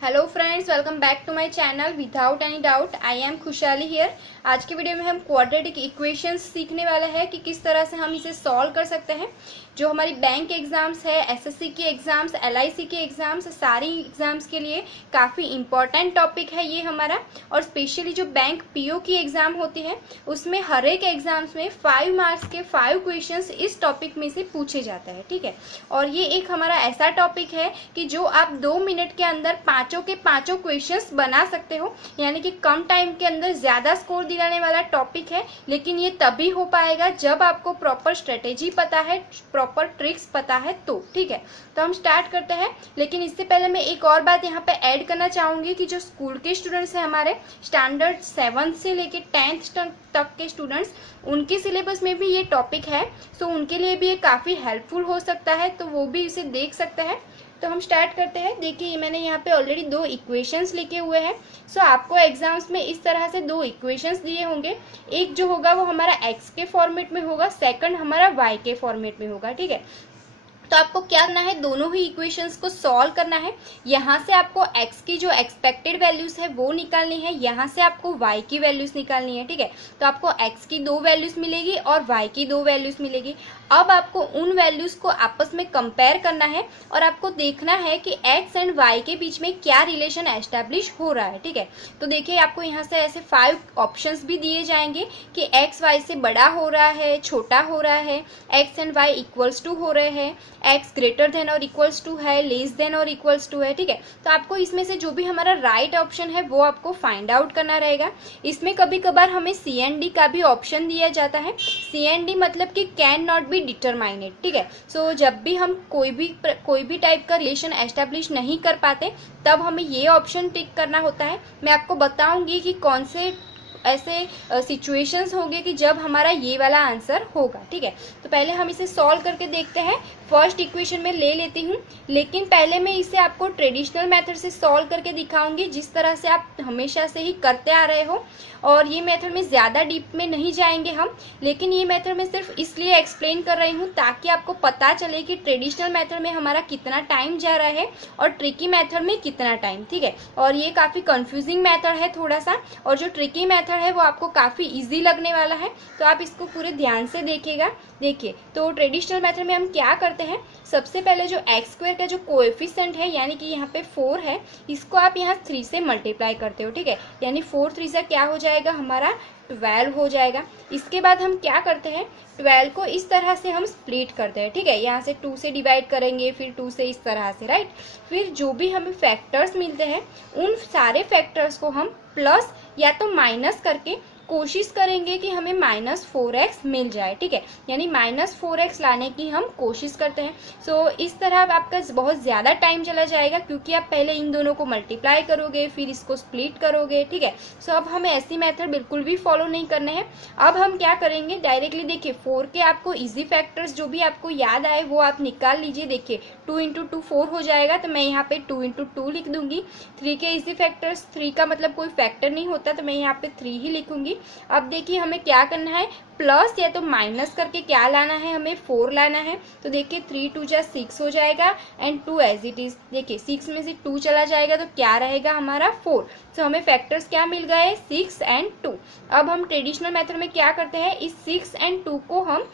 Hello friends, welcome back to my channel without any doubt. I am Khushhali here. आज के video में हम quadratic equations सीखने वाले हैं कि किस तरह से हम इसे सॉल्व कर सकते हैं। जो हमारी बैंक एग्जाम्स है, एसएससी के एग्जाम्स, एलआईसी के एग्जाम्स, सारी एग्जाम्स के लिए काफ़ी इंपॉर्टेंट टॉपिक है ये हमारा। और स्पेशली जो बैंक पीओ की एग्जाम होती है उसमें हर एक एग्जाम्स में 5 मार्क्स के 5 क्वेश्चंस इस टॉपिक में से पूछे जाते हैं, ठीक है। और ये एक हमारा ऐसा टॉपिक है कि जो आप 2 मिनट के अंदर पांचों के पांचों क्वेश्चंस बना सकते हो, यानी कि कम टाइम के अंदर ज्यादा स्कोर दिलाने वाला टॉपिक है। लेकिन ये तभी हो पाएगा जब आपको प्रॉपर स्ट्रेटेजी पता है, प्रॉपर ट्रिक्स पता है तो, ठीक है। तो हम स्टार्ट करते हैं। लेकिन इससे पहले मैं एक और बात यहाँ पे ऐड करना चाहूंगी कि जो स्कूल के स्टूडेंट्स हैं, हमारे स्टैंडर्ड 7 से लेके 10th तक के स्टूडेंट्स, उनके सिलेबस में भी ये टॉपिक है। सो उनके लिए भी ये काफ़ी हेल्पफुल हो सकता है, तो वो भी इसे देख सकते हैं। तो हम स्टार्ट करते हैं। देखिए, मैंने यहाँ पे ऑलरेडी 2 इक्वेशंस लिखे हुए हैं। सो आपको एग्जाम्स में इस तरह से 2 इक्वेशंस दिए होंगे। एक जो होगा वो हमारा एक्स के फॉर्मेट में होगा, सेकंड हमारा वाई के फॉर्मेट में होगा, ठीक है। तो आपको क्या करना है, दोनों ही इक्वेशंस को सॉल्व करना है। यहाँ से आपको x की जो एक्सपेक्टेड वैल्यूज है वो निकालनी है, यहाँ से आपको y की वैल्यूज निकालनी है, ठीक है। तो आपको x की 2 वैल्यूज मिलेगी और y की 2 वैल्यूज मिलेगी। अब आपको उन वैल्यूज को आपस में कंपेयर करना है और आपको देखना है कि x एंड y के बीच में क्या रिलेशन एस्टेब्लिश हो रहा है, ठीक है। तो देखिए, आपको यहाँ से ऐसे 5 ऑप्शंस भी दिए जाएंगे कि x y से बड़ा हो रहा है, छोटा हो रहा है, x and y equals to हो रहे हैं, x ग्रेटर देन और इक्वल्स टू है, लेस देन और इक्वल्स टू है, ठीक है। तो आपको इसमें से जो भी हमारा राइट ऑप्शन है वो आपको फाइंड आउट करना रहेगा। इसमें कभी कभार हमें सी एंड डी का भी ऑप्शन दिया जाता है। सी एंड डी मतलब कि कैन नॉट बी डिटरमाइनेड, ठीक है। सो जब भी हम कोई भी टाइप का रिलेशन एस्टेब्लिश नहीं कर पाते तब हमें ये ऑप्शन टिक करना होता है। मैं आपको बताऊंगी कि कौन से ऐसे सिचुएशंस होंगे कि जब हमारा ये वाला आंसर होगा, ठीक है। तो पहले हम इसे सॉल्व करके देखते हैं। फर्स्ट इक्वेशन में ले लेती हूँ, लेकिन पहले मैं इसे आपको ट्रेडिशनल मेथड से सॉल्व करके दिखाऊंगी, जिस तरह से आप हमेशा से ही करते आ रहे हो। और ये मेथड में ज़्यादा डीप में नहीं जाएंगे हम, लेकिन ये मेथड मैं सिर्फ इसलिए एक्सप्लेन कर रही हूँ ताकि आपको पता चले कि ट्रेडिशनल मेथड में हमारा कितना टाइम जा रहा है और ट्रिकी मेथड में कितना टाइम, ठीक है। और ये काफ़ी कंफ्यूजिंग मेथड है थोड़ा सा, और जो ट्रिकी मेथड है वो आपको काफ़ी ईजी लगने वाला है। तो आप इसको पूरे ध्यान से देखिएगा। देखिए, तो ट्रेडिशनल मेथड में हम क्या करते हैं, सबसे पहले जो एक्स स्क्वायर का जो कोएफिशिएंट है, यानी कि यहाँ पे 4 है, इसको आप यहाँ 3 से मल्टीप्लाई करते हो, ठीक है। यानी 4 3 से क्या हो जाएगा, हमारा 12 हो जाएगा। इसके बाद हम क्या करते हैं, 12 को इस तरह से हम स्प्लिट करते हैं, ठीक है। यहाँ से 2 से डिवाइड करेंगे, फिर 2 से इस तरह से, राइट। फिर जो भी हमें फैक्टर्स मिलते हैं उन सारे फैक्टर्स को हम प्लस या तो माइनस करके कोशिश करेंगे कि हमें -4x मिल जाए, ठीक है। यानी -4x लाने की हम कोशिश करते हैं। सो इस तरह आपका बहुत ज़्यादा टाइम चला जाएगा, क्योंकि आप पहले इन दोनों को मल्टीप्लाई करोगे, फिर इसको स्प्लिट करोगे, ठीक है। सो अब हमें ऐसी मेथड बिल्कुल भी फॉलो नहीं करने हैं। अब हम क्या करेंगे, डायरेक्टली देखिए 4 के आपको इजी फैक्टर्स जो भी आपको याद आए वो आप निकाल लीजिए। देखिए 2 × 2 4 हो जाएगा, तो मैं यहाँ पे 2 × 2 लिख दूंगी। 3 के इजी फैक्टर्स, 3 का मतलब कोई फैक्टर नहीं होता, तो मैं यहाँ पे 3 ही लिखूंगी। अब देखिए हमें क्या करना है, प्लस या तो माइनस करके क्या लाना है, हमें 4 लाना है। तो देखिए 3 2 जा 6 हो जाएगा एंड 2 एज इट इज। देखिए 6 में से 2 चला जाएगा तो क्या रहेगा, हमारा 4। तो हमें फैक्टर्स क्या मिल गए, 6 एंड 2। अब हम ट्रेडिशनल मेथड में क्या करते हैं, इस 6 एंड 2 को हम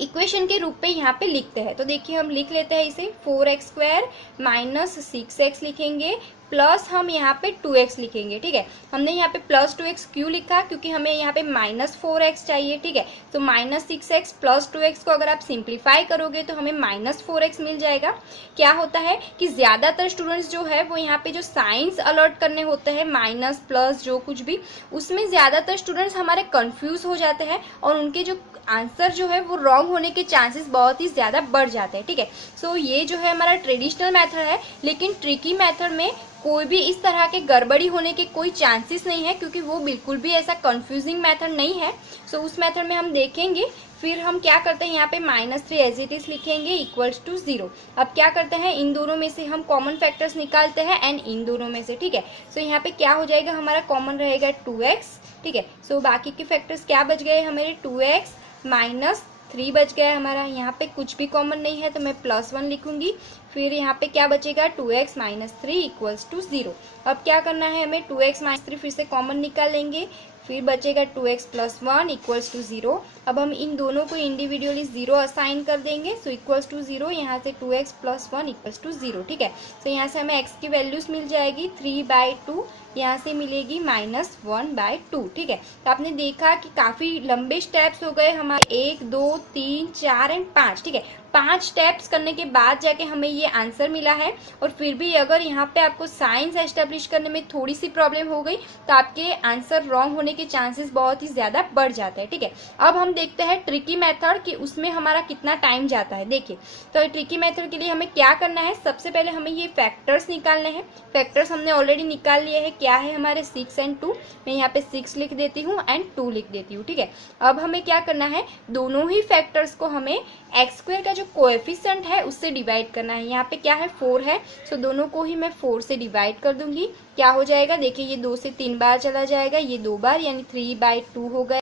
इक्वेशन के रूप में यहाँ पे लिखते हैं। तो देखिए हम लिख लेते हैं इसे, 4x² माइनस 6x लिखेंगे, प्लस हम यहाँ पे 2x लिखेंगे, ठीक है। हमने यहाँ पे प्लस 2x क्यों लिखा, क्योंकि हमें यहाँ पे -4x चाहिए, ठीक है। तो -6x प्लस 2x को अगर आप सिंप्लीफाई करोगे तो हमें -4x मिल जाएगा। क्या होता है कि ज़्यादातर स्टूडेंट्स जो है वो यहाँ पे जो साइंस अलर्ट करने होते हैं, माइनस प्लस जो कुछ भी, उसमें ज़्यादातर स्टूडेंट्स हमारे कन्फ्यूज हो जाते हैं और उनके जो आंसर जो है वो रॉन्ग होने के चांसेस बहुत ही ज़्यादा बढ़ जाते हैं, ठीक है। सो ये जो है हमारा ट्रेडिशनल मेथड है, लेकिन ट्रिकी मेथड में कोई भी इस तरह के गड़बड़ी होने के कोई चांसेस नहीं है, क्योंकि वो बिल्कुल भी ऐसा कंफ्यूजिंग मेथड नहीं है। सो उस मेथड में हम देखेंगे। फिर हम क्या करते हैं, यहाँ पे -3 एज इट इज लिखेंगे इक्वल्स टू 0। अब क्या करते हैं, इन दोनों में से हम कॉमन फैक्टर्स निकालते हैं एंड इन दोनों में से, ठीक है। सो यहाँ पे क्या हो जाएगा, हमारा कॉमन रहेगा 2x, ठीक है। सो बाकी के फैक्टर्स क्या बच गए हमारे, 2x -3 बच गया हमारा। यहाँ पे कुछ भी कॉमन नहीं है तो मैं +1 लिखूंगी। फिर यहाँ पे क्या बचेगा 2x माइनस 3 इक्वल्स टू 0। अब क्या करना है हमें 2x माइनस 3 फिर से कॉमन निकाल लेंगे, फिर बचेगा 2x प्लस 1 इक्वल्स टू 0। अब हम इन दोनों को इंडिविजुअली 0 असाइन कर देंगे, सो इक्वल्स टू 0, यहाँ से 2x प्लस 1 इक्वल्स टू 0। ठीक है, सो यहाँ से हमें x की वैल्यूज मिल जाएगी 3/2, यहाँ से मिलेगी -1/2। ठीक है, तो आपने देखा कि काफी लंबे स्टेप्स हो गए हमारे, 1 2 3 4 एंड 5। ठीक है, 5 स्टेप्स करने के बाद जाके हमें ये आंसर मिला है। और फिर भी अगर यहाँ पे आपको साइंस एस्टेब्लिश करने में थोड़ी सी प्रॉब्लम हो गई तो आपके आंसर रॉन्ग होने के चांसेस बहुत ही ज्यादा बढ़ जाते हैं। ठीक है, अब हम देखते हैं ट्रिकी मेथड कि उसमें हमारा कितना टाइम जाता है। देखिए, तो ट्रिकी मेथड के लिए हमें क्या करना है, सबसे पहले हमें ये फैक्टर्स निकालने हैं। फैक्टर्स हमने ऑलरेडी निकाल लिए हैं, क्या है हमारे 6 एंड 2। मैं यहाँ पे 6 लिख देती हूँ एंड 2 लिख देती हूँ। ठीक है, अब हमें क्या करना है, दोनों ही फैक्टर्स को हमें एक्स स्क्वायर का जो कोएफिशिएंट है उससे डिवाइड करना है। यहाँ पे क्या है 4 है, सो दोनों को ही मैं 4 से डिवाइड कर दूंगी। क्या हो जाएगा, देखिए ये 2 से 3 बार चला जाएगा, ये 2 बार यानी 3/2 हो गया।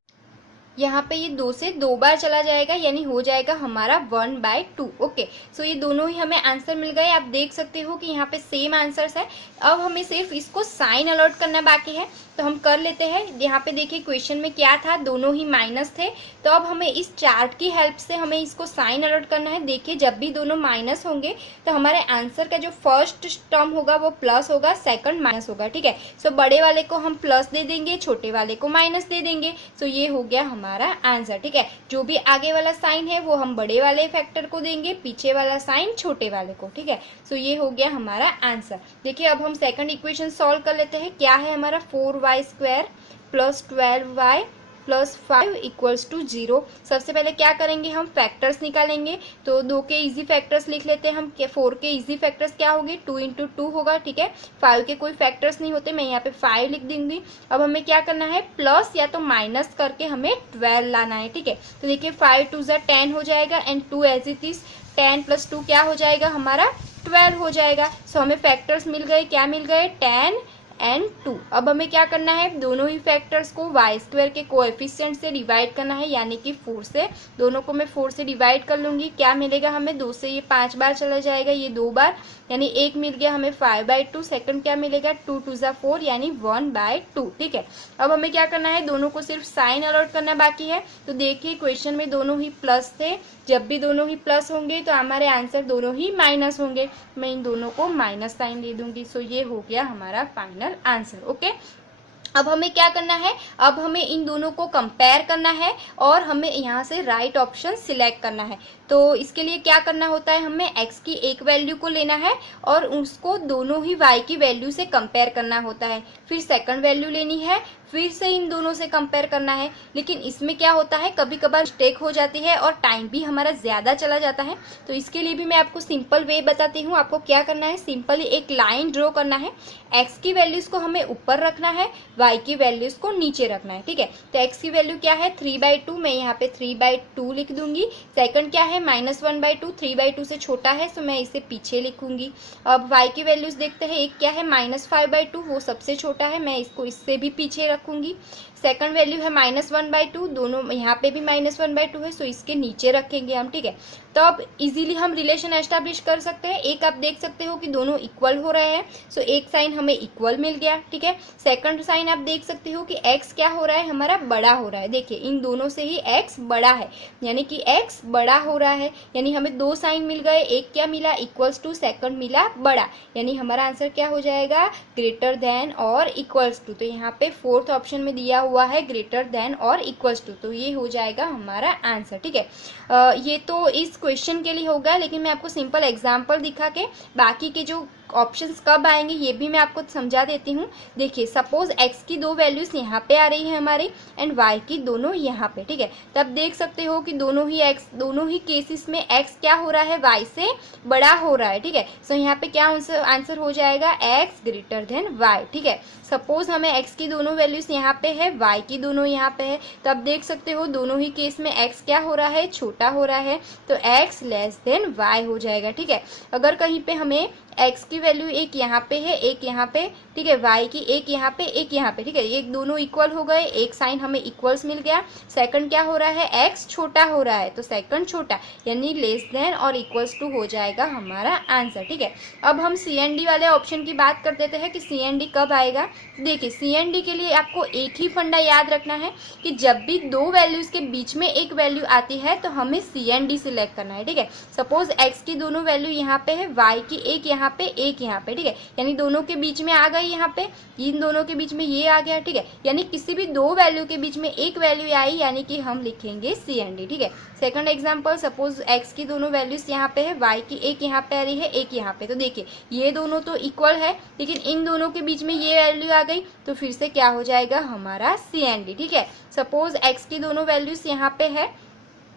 यहाँ पे ये 2 से 2 बार चला जाएगा यानी हो जाएगा हमारा 1/2। ओके, सो ये दोनों ही हमें आंसर मिल गए। आप देख सकते हो कि यहाँ पे सेम आंसर्स है। अब हमें सिर्फ इसको साइन अलर्ट करना बाकी है, तो हम कर लेते हैं। यहाँ पे देखिए क्वेश्चन में क्या था, दोनों ही माइनस थे, तो अब हमें इस चार्ट की हेल्प से हमें इसको साइन अलर्ट करना है। देखिए जब भी दोनों माइनस होंगे तो हमारे आंसर का जो फर्स्ट टर्म होगा वो प्लस होगा, सेकंड माइनस होगा। ठीक है, सो बड़े वाले को हम प्लस दे देंगे, छोटे वाले को माइनस दे देंगे। सो ये हो गया हमारा आंसर। ठीक है, जो भी आगे वाला साइन है वो हम बड़े वाले फैक्टर को देंगे, पीछे वाला साइन छोटे वाले को। ठीक है, सो ये हो गया हमारा आंसर। देखिए अब हम सेकंड इक्वेशन सॉल्व कर लेते हैं। क्या है हमारा 4y² plus 12y plus 5 equals to 0। सबसे पहले क्या करेंगे, हम फैक्टर्स निकालेंगे। तो 2 के इजी फैक्टर्स लिख लेते हैं हम। 4 के इजी फैक्टर्स क्या होंगे, 2 × 2 होगा। ठीक है, 5 के कोई फैक्टर्स नहीं होते, मैं यहाँ पे 5 लिख दूंगी। अब हमें क्या करना है, प्लस या तो माइनस करके हमें 12 लाना है। ठीक है, तो देखिए 5 2 = 10 हो जाएगा एंड 2 एज इट इज, 10 + 2 क्या हो जाएगा हमारा 12 हो जाएगा। सो हमें फैक्टर्स मिल गए, क्या मिल गए 10 एंड 2। अब हमें क्या करना है, दोनों ही फैक्टर्स को y² के कोएफिशिएंट से डिवाइड करना है, यानी कि 4 से। दोनों को मैं 4 से डिवाइड कर लूंगी। क्या मिलेगा हमें, 2 से ये 5 बार चला जाएगा, ये 2 बार यानी 1 मिल गया हमें 5/2। सेकंड क्या मिलेगा 2 2 = 4 यानी 1/2। ठीक है, अब हमें क्या करना है, दोनों को सिर्फ साइन अलर्ट करना बाकी है। तो देखिए क्वेश्चन में दोनों ही प्लस थे, जब भी दोनों ही प्लस होंगे तो हमारे आंसर दोनों ही माइनस होंगे। मैं इन दोनों को माइनस साइन दे दूंगी। सो ये हो गया हमारा फाइनल आंसर। ओके, अब हमें क्या करना है, अब हमें इन दोनों को कंपेयर करना है और हमें यहाँ से राइट ऑप्शन सिलेक्ट करना है। तो इसके लिए क्या करना होता है, हमें x की एक वैल्यू को लेना है और उसको दोनों ही y की वैल्यू से कंपेयर करना होता है। फिर सेकंड वैल्यू लेनी है, फिर से इन दोनों से कंपेयर करना है। लेकिन इसमें क्या होता है, कभी कभार मिस्टेक हो जाती है और टाइम भी हमारा ज्यादा चला जाता है। तो इसके लिए भी मैं आपको सिंपल वे बताती हूँ। आपको क्या करना है, सिंपली एक लाइन ड्रॉ करना है। x की वैल्यूज को हमें ऊपर रखना है, y की वैल्यूज को नीचे रखना है। ठीक है, तो x की वैल्यू क्या है 3/2, मैं यहाँ पे 3/2 लिख दूंगी। सेकंड क्या है -1/2, 3/2 से छोटा है, सो मैं इसे पीछे लिखूंगी। अब y की वैल्यूज देखते हैं, एक क्या है -5/2, वो सबसे छोटा है, मैं इसको इससे भी पीछे रखूंगी। सेकंड वैल्यू है -1/2, दोनों यहाँ पे भी -1/2 है, सो इसके नीचे रखेंगे हम। ठीक है, तो अब इजीली हम रिलेशन एस्टैब्लिश कर सकते हैं। एक आप देख सकते हो कि दोनों इक्वल हो रहे हैं, सो एक साइन हमें इक्वल मिल गया। ठीक है, सेकंड साइन आप देख सकते हो कि x क्या हो रहा है, हमारा बड़ा हो रहा है। देखिए इन दोनों से ही x बड़ा है, यानी कि x बड़ा हो रहा है, यानी हमें 2 साइन मिल गए। एक क्या मिला इक्वल्स टू, सेकंड मिला बड़ा, यानी हमारा आंसर क्या हो जाएगा ग्रेटर देन और इक्वल्स टू। तो यहाँ पे 4th ऑप्शन में दिया हुआ है ग्रेटर देन और इक्वल्स टू, तो ये हो जाएगा हमारा आंसर। ठीक है, ये तो इस क्वेश्चन के लिए होगा, लेकिन मैं आपको सिंपल एग्जांपल दिखा के बाकी के जो ऑप्शंस कब आएंगे ये भी मैं आपको समझा देती हूँ। देखिए सपोज x की 2 वैल्यूज यहाँ पे आ रही है हमारी एंड y की दोनों यहाँ पे। ठीक है, तब देख सकते हो कि दोनों ही केसेस में x क्या हो रहा है, y से बड़ा हो रहा है। ठीक है, सो यहाँ पे क्या आंसर हो जाएगा x ग्रेटर देन y। ठीक है, सपोज हमें x की दोनों वैल्यूज यहाँ पे है, y की दोनों यहाँ पे है, तब देख सकते हो दोनों ही केस में x क्या हो रहा है, छोटा हो रहा है, तो x लेस देन y हो जाएगा। ठीक है, अगर कहीं पे हमें x की वैल्यू एक यहाँ पे है, एक यहाँ पे, ठीक है, y की एक यहाँ पे, एक यहाँ पे, ठीक है, ये दोनों इक्वल हो गए, एक साइन हमें इक्वल्स मिल गया। सेकंड क्या हो रहा है, x छोटा हो रहा है, तो सेकंड छोटा यानी लेस देन और इक्वल्स टू हो जाएगा हमारा आंसर, ठीक है। अब हम CND वाले ऑप्शन की बात कर देते हैं कि CND कब आएगा। देखिए CND के लिए आपको एक ही फंडा याद रखना है कि जब भी दो वैल्यूज के बीच में एक वैल्यू आती है तो हमें CND सिलेक्ट करना है, ठीक है। सपोज x की दोनों वैल्यू यहाँ पे है, y की एक यहाँ पे, एक यहाँ पे, ठीक है, यानी दोनों के बीच में आ गई, यहाँ पे इन दोनों के बीच में ये आ गया, ठीक है, यानी किसी भी दो वैल्यू के बीच में एक वैल्यू आई यानी कि हम लिखेंगे CND, ठीक है। सेकंड एग्जांपल, सपोज x की दोनों वैल्यूज यहाँ पे है, y की एक यहाँ पे आ रही है, एक यहाँ पे, तो देखिए ये दोनों तो इक्वल है लेकिन इन दोनों के बीच में ये वैल्यू आ गई तो फिर से क्या हो जाएगा हमारा CND, ठीक है। सपोज x की दोनों वैल्यूज यहाँ पे है,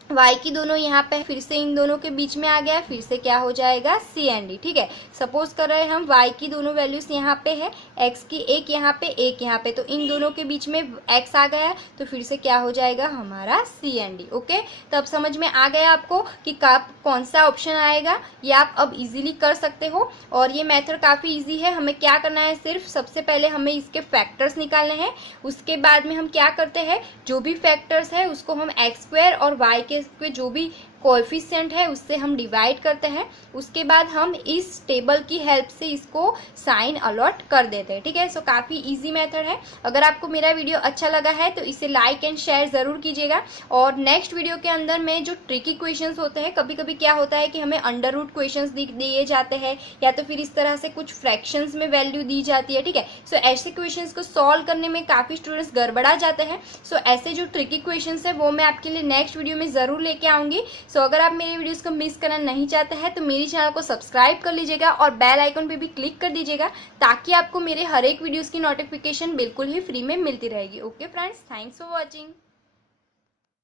y की दोनों यहाँ पे, फिर से इन दोनों के बीच में आ गया, फिर से क्या हो जाएगा CND, ठीक है। सपोज कर रहे हैं हम y की दोनों वैल्यूज यहाँ पे है, x की एक यहाँ पे, एक यहाँ पे, तो इन दोनों के बीच में x आ गया तो फिर से क्या हो जाएगा हमारा CND, ओके। तो अब समझ में आ गया आपको कि कौन सा ऑप्शन आएगा, ये आप अब इजीली कर सकते हो। और ये मेथड काफ़ी इजी है। हमें क्या करना है, सिर्फ सबसे पहले हमें इसके फैक्टर्स निकालने हैं, उसके बाद में हम क्या करते हैं, जो भी फैक्टर्स है उसको हम x² और y के जो भी कोएफिशिएंट है उससे हम डिवाइड करते हैं, उसके बाद हम इस टेबल की हेल्प से इसको साइन अलॉट कर देते हैं, ठीक है। सो काफ़ी इजी मेथड है। अगर आपको मेरा वीडियो अच्छा लगा है तो इसे लाइक एंड शेयर ज़रूर कीजिएगा। और नेक्स्ट वीडियो के अंदर में जो ट्रिकी क्वेश्चंस होते हैं, कभी कभी क्या होता है कि हमें अंडर रूट क्वेश्चंस दिए जाते हैं या तो फिर इस तरह से कुछ फ्रैक्शंस में वैल्यू दी जाती है, ठीक है। सो ऐसे क्वेश्चंस को सॉल्व करने में काफ़ी स्टूडेंट्स गड़बड़ा जाते हैं। सो ऐसे जो ट्रिकी क्वेश्चंस है वो मैं आपके लिए नेक्स्ट वीडियो में ज़रूर लेके आऊँगी। सो अगर आप मेरे वीडियोस को मिस करना नहीं चाहते हैं तो मेरी चैनल को सब्सक्राइब कर लीजिएगा और बेल आइकन पे भी क्लिक कर दीजिएगा ताकि आपको मेरे हर एक वीडियोस की नोटिफिकेशन बिल्कुल ही फ्री में मिलती रहेगी। Okay friends, thanks for watching.